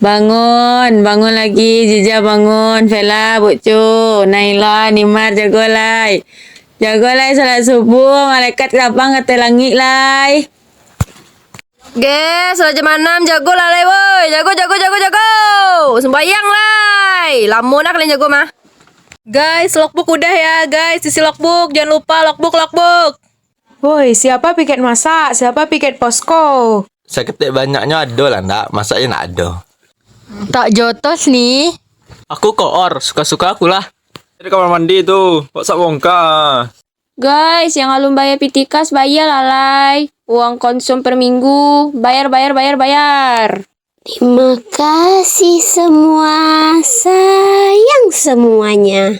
Bangun, bangun lagi. Jija bangun. Vela, Bucu, Naila, Nimar, jagolai. Jagolai salat subuh. Malaikat lapang kata langit lai. Ge, sudah jam 6, jago lah lai woi. Jago. Sembayang lai. Lama nak kalian jago mah. Guys, logbook udah ya guys. Isi logbook, jangan lupa logbook. Woi, siapa piket masak? Siapa piket posko? Saya ketik banyaknya ada lah ndak, masaknya nak ada. Tak jotos nih. Aku koor, suka-suka aku lah. Di kamar mandi tuh, WhatsApp bongka. Guys, yang alum bayar Pitikas bayar lalai. Uang konsum per minggu. Bayar. Terima kasih semua, sayang semuanya.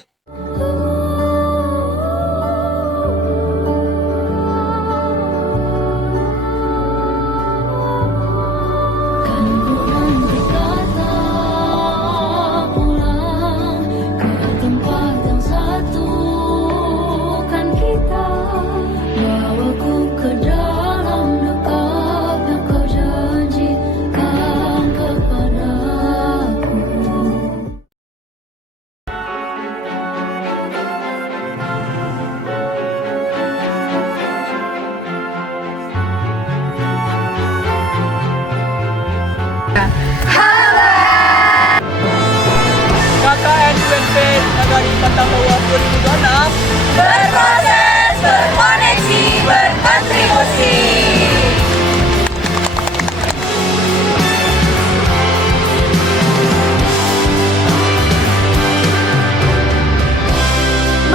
KKN UNP Nagari Patamawa 2026 Berproses, berkoneksi, berkontribusi.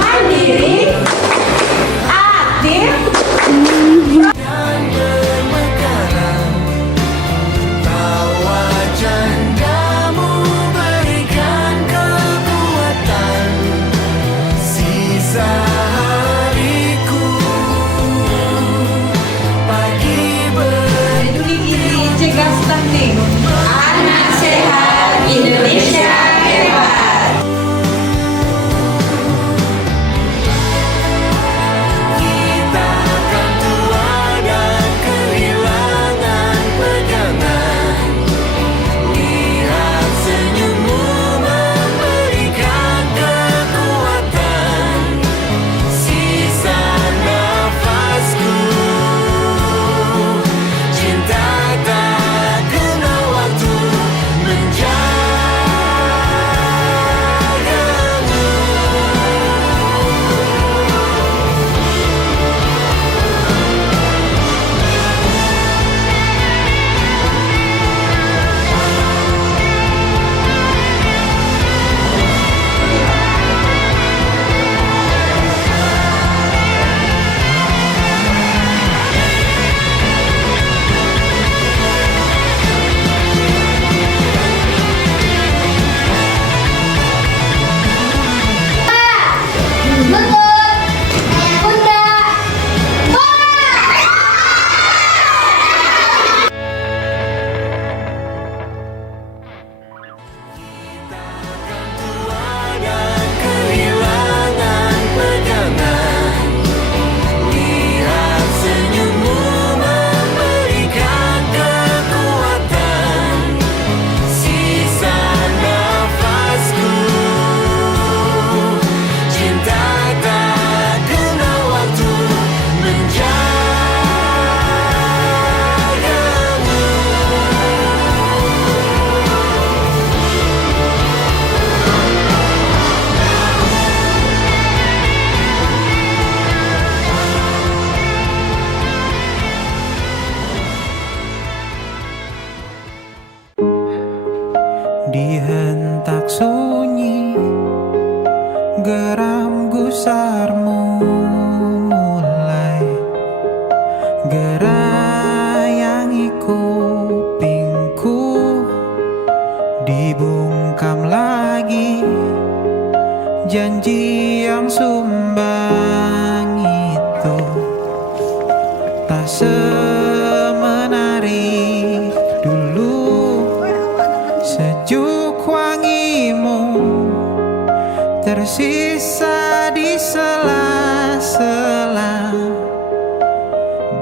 Mandiri, aktif, anak sehat, Indonesia hebat. Dihentak sunyi, geram gusarmu mulai gerayangi kupingku, dibungkam lagi janji yang sumbang itu tak semenarik dulu. Sejuk wangimu tersisa di sela-sela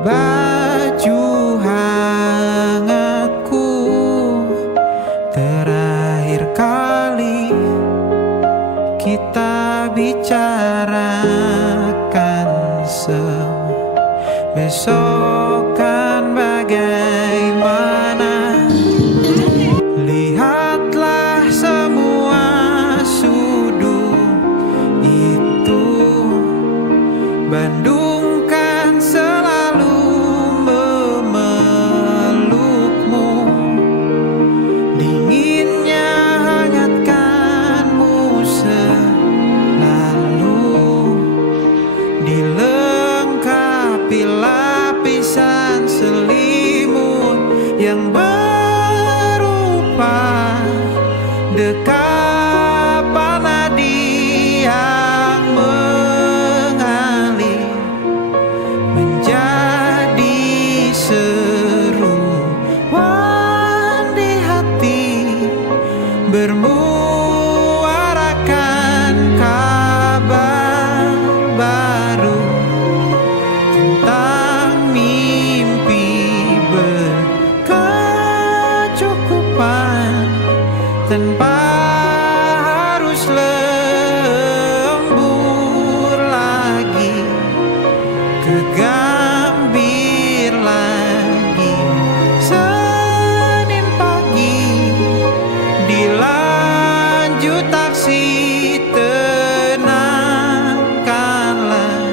baju hangatku. kita bicarakan semua. Besok kan bagaimana? Lihatlah semua sudut itu. Bandung kan selalu memelukmu. Dinginnya hangatkanmu selalu. Dilengkapi lapisan selimut yang berupa dekapan nadi yang mengalir menjadi seruan di hati, bermuarakan kabar baru tentang mimpi berkecukupan tanpa harus lembur lagi, kegambir lagi. Senin pagi dilanjut taksi, tenangkanlah,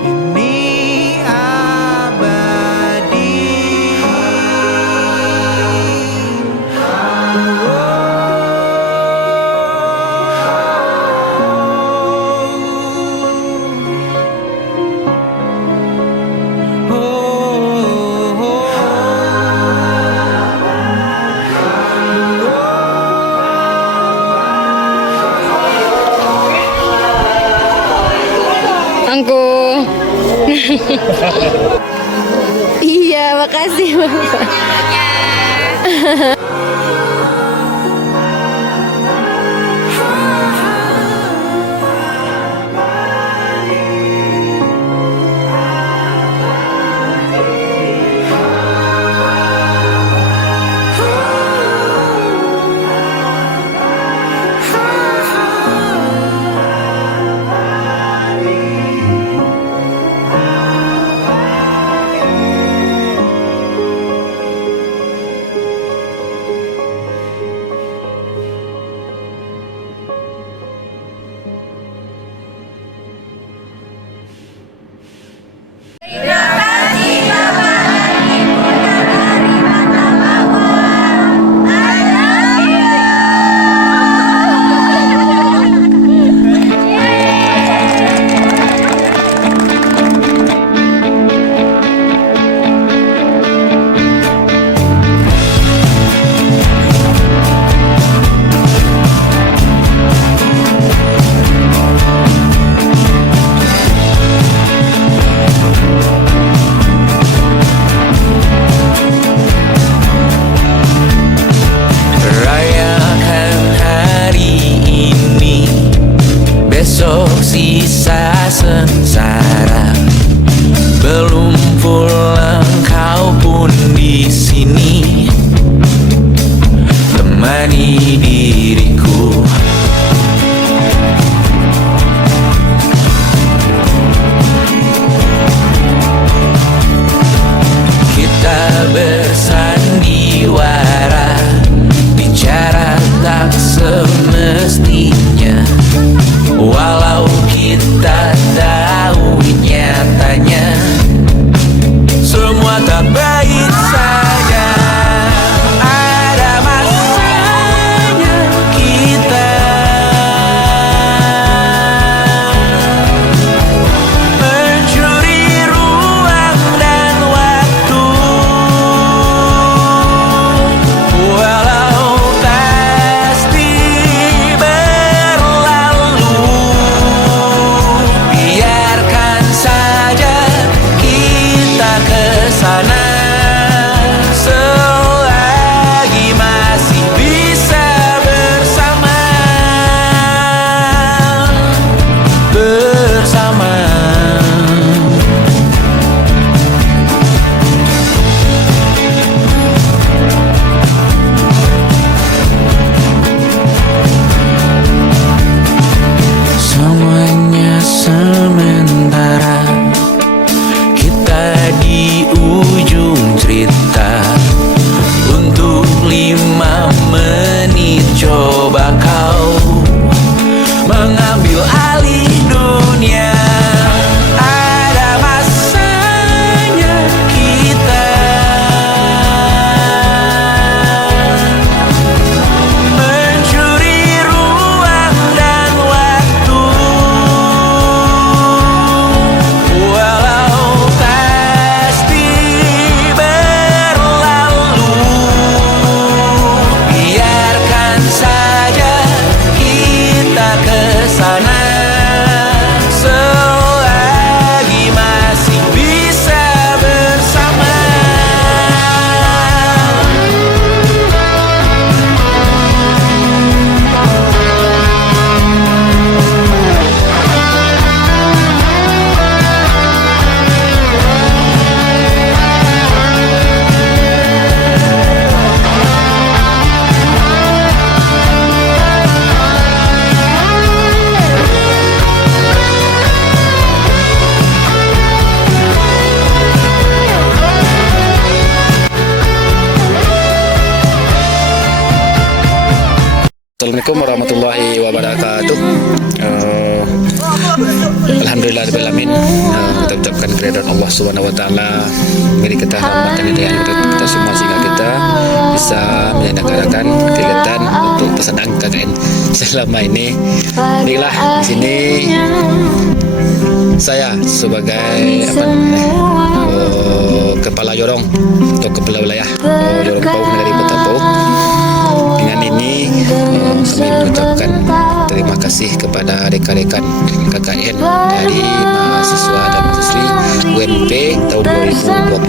ini abadi. Angku. Iya, makasih Bapak. Rayakan hari ini, besok sisa sengsara. Belum pulang kau pun di sini, temani diriku. Kita bersandiwara, bicara tak semestinya, walau kita tahu nyatanya semua tak baik saja. Ada masanya mengambil alih dunia. Ada masanya kita mencuri ruang dan waktu, walau pasti berlalu. Biarkan saja kita kesana selagi masih bisa bersama. Assalamualaikum warahmatullahi wabarakatuh. Alhamdulillahirrahmanirrahim. Kita ucapkan kehadiran Allah Subhanahu Wa Taala beri kita rahmat dan hidayah kepada kita semua sehingga kita bisa menyelenggarakan kegiatan untuk pesanan KKN selama ini. Baiklah, di sini saya sebagai kepala Jorong atau kepala wilayah Jorong Pau dari Kota Pau. Dengan ini kami mengucapkan terima kasih kepada rekan-rekan KKN dari mahasiswa dan mahasiswi UNP tahun 2026.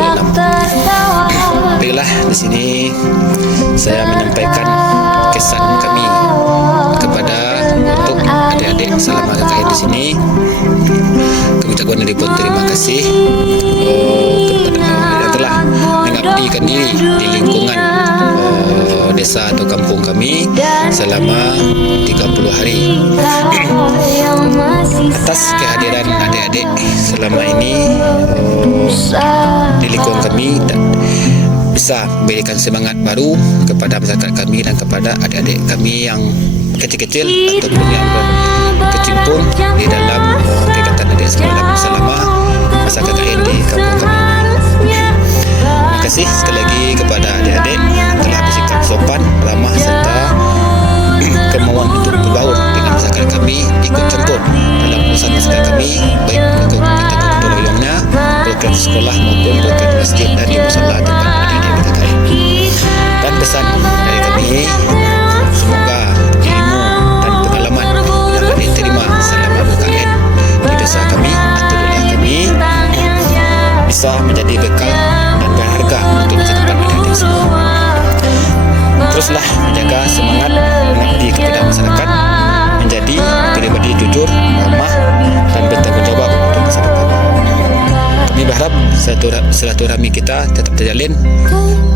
Baiklah, di sini saya menyampaikan kesan kami kepada untuk adik-adik selama KKN di sini. Kami ucapkan terima kasih kepada telah mengabdikan diri di lingkungan desa atau kampung kami selama 30 hari. Atas kehadiran adik-adik selama ini di lingkungan kami bisa memberikan semangat baru kepada masyarakat kami dan kepada adik-adik kami yang kecil-kecil ataupun yang berkecimpung di dalam kegiatan adik sekolah selama masa KKN di kampung kami. Terima kasih sekali lagi kepada adik-adik telah bersikap sopan, ramah serta kemauan untuk berbaur dengan masyarakat kami, ikut campur dalam urusan masyarakat kami, baik untuk gotong royongnya, program sekolah maupun program masjid dan di musala tempat adik-adik KKN. Dan pesan dari kami, semoga ilmu dan pengalaman yang adik terima selama KKN di desa kami atau wilayah kami bisa menjadi bekal dan berharga untuk masa depan adik-adik semua. Teruslah menjaga semangat mengabdi kepada masyarakat, menjadi pribadi jujur, ramah dan bertanggung jawab untuk masa depan. Kami berharap silaturahmi kita tetap terjalin,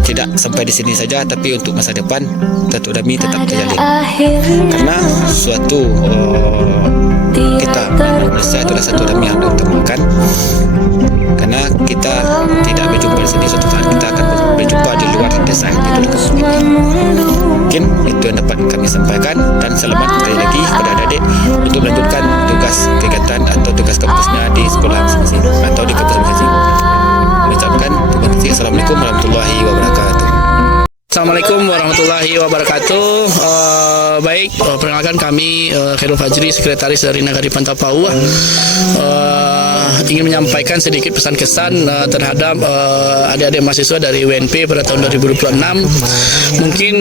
tidak sampai di sini saja, tapi untuk masa depan silaturahmi tetap terjalin. Karena suatu kita Malaysia itulah silaturahmi yang diutamakan. Karena kita tidak berjumpa di sini, suatu saat kita akan berjumpa di luar desa itu di kampung ini. Mungkin itu yang dapat kami sampaikan, dan selamat sekali lagi kepada adik-adik untuk melanjutkan tugas kegiatan atau tugas kampusnya di sekolah masing-masing atau di kampus masing-masing. Mengucapkan terima kasih. Assalamualaikum warahmatullahi wabarakatuh. Assalamualaikum warahmatullahi wabarakatuh. Baik, perkenalkan kami Khairul Fajri, sekretaris dari Nagari Pantapau. Ingin menyampaikan sedikit pesan kesan terhadap adik-adik mahasiswa dari UNP pada tahun 2026. Mungkin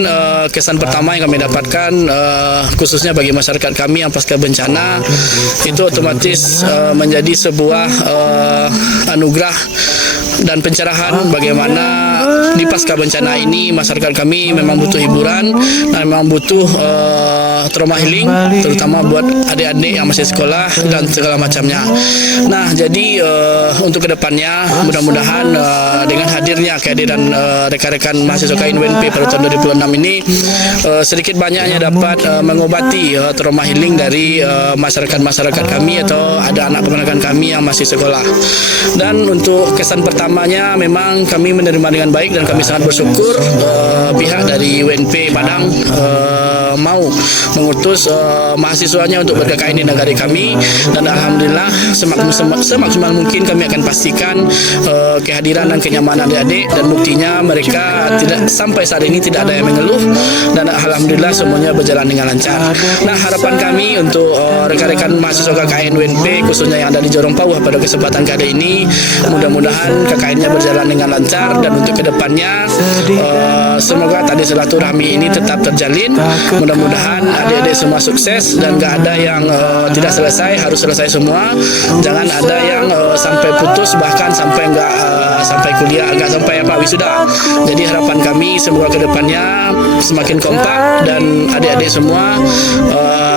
kesan pertama yang kami dapatkan khususnya bagi masyarakat kami yang pasca bencana itu otomatis menjadi sebuah anugerah dan pencerahan bagaimana di pasca bencana ini masyarakat kami memang butuh hiburan dan memang butuh trauma healing, terutama buat adik-adik yang masih sekolah dan segala macamnya. Nah, jadi untuk kedepannya mudah-mudahan dengan hadirnya kehadiran rekan-rekan mahasiswa KNUNP pada tahun 2026 ini sedikit banyaknya dapat mengobati trauma healing dari masyarakat kami atau ada anak keponakan kami yang masih sekolah. Dan untuk kesan pertamanya memang kami menerima dengan baik dan kami sangat bersyukur pihak dari UNP Padang mau mengutus mahasiswanya untuk ber-KKN di negara kami, dan alhamdulillah semaksimal mungkin kami akan pastikan kehadiran dan kenyamanan adik-adik, dan buktinya mereka tidak sampai saat ini tidak ada yang mengeluh, dan alhamdulillah semuanya berjalan dengan lancar. Nah, harapan kami untuk rekan-rekan mahasiswa KKN UNP khususnya yang ada di Jorong Pauh pada kesempatan kali ini, mudah-mudahan KKN-nya berjalan dengan lancar, dan untuk kedepannya semoga tadi silaturahmi ini tetap terjalin. Mudah-mudahan adik-adik semua sukses dan gak ada yang tidak selesai, harus selesai semua. Jangan ada yang sampai putus, bahkan sampai nggak sampai kuliah, nggak sampai wisuda. Jadi harapan kami semoga kedepannya semakin kompak dan adik-adik semua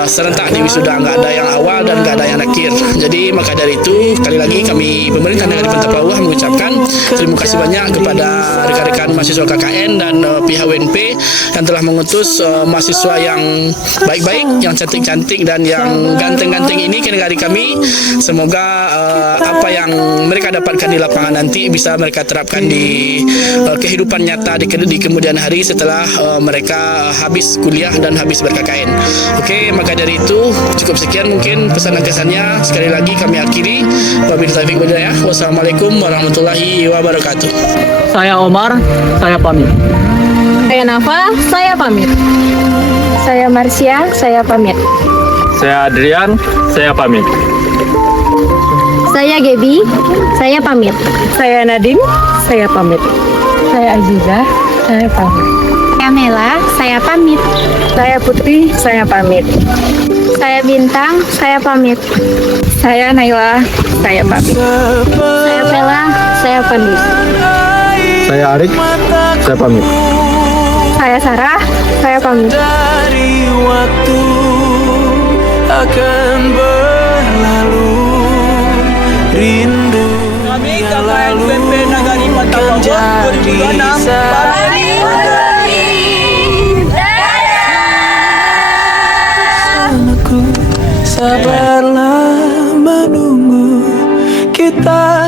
serentak di wisuda, nggak ada yang awal dan nggak ada yang akhir. Jadi maka dari itu sekali lagi kami pemerintah negara Pentapauh mengucapkan terima kasih banyak kepada rekan-rekan mahasiswa KKN dan pihak UNP yang telah mengutus mahasiswa yang baik-baik, yang cantik-cantik dan yang ganteng-ganteng ini ke negara kami. Semoga apa yang mereka dapatkan di lapangan nanti bisa mereka terapkan di kehidupan nyata di kemudian hari setelah mereka habis kuliah dan habis ber-KKN. Oke, maka dari itu cukup sekian mungkin pesan dan kesannya. Sekali lagi kami akhiri. Wabillahi taufiq wal hidayah. Wassalamualaikum warahmatullahi wabarakatuh. Saya Omar, saya pamit. Saya Nafa, saya pamit. Saya Marsya, saya pamit. Saya Adrian, saya pamit. Saya Gebi, saya pamit. Saya Nadine, saya pamit. Saya Aziza, saya pamit. Saya Mela, saya pamit. Saya Putri, saya pamit. Saya Bintang, saya pamit. Saya Naila, saya pamit. Saya Vela, saya pamit. Saya Arik, saya pamit. Saya Sarah, saya pamit. Dari waktu akan berlalu, rindu Kami yang KKN lalu UNP Nagari Pentapauh 2026. sabarlah menunggu kita